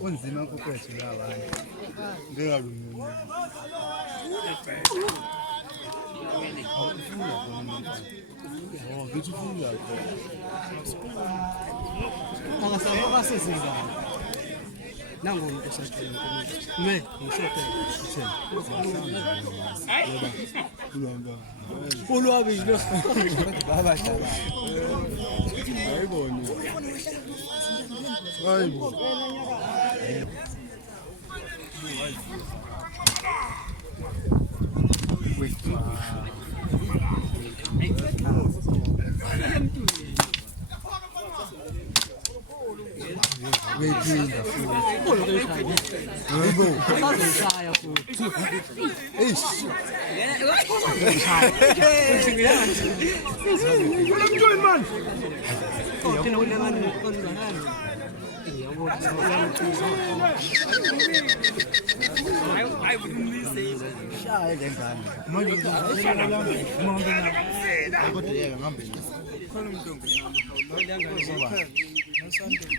unzima kukwethula abantu ngingalungile ngithufuna akasesiza nango umuntu esatshela me ngishophe ulwabile baba shala ayiboni hayibo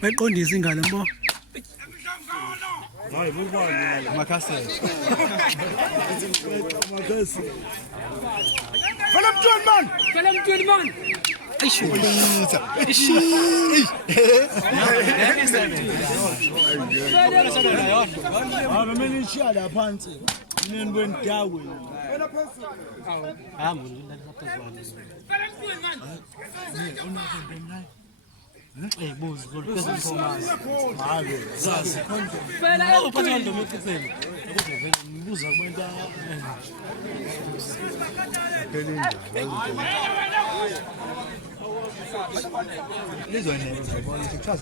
beqondisa ingane mbo hayi bubani amakhasela Phela mntweni man ayisho mina ishala phansi mina benidawe buzi kodwa Thomas hayi zazi phela uphatha ndomo ekuseni ngibuza kubantu lizonela uzobona ukuthi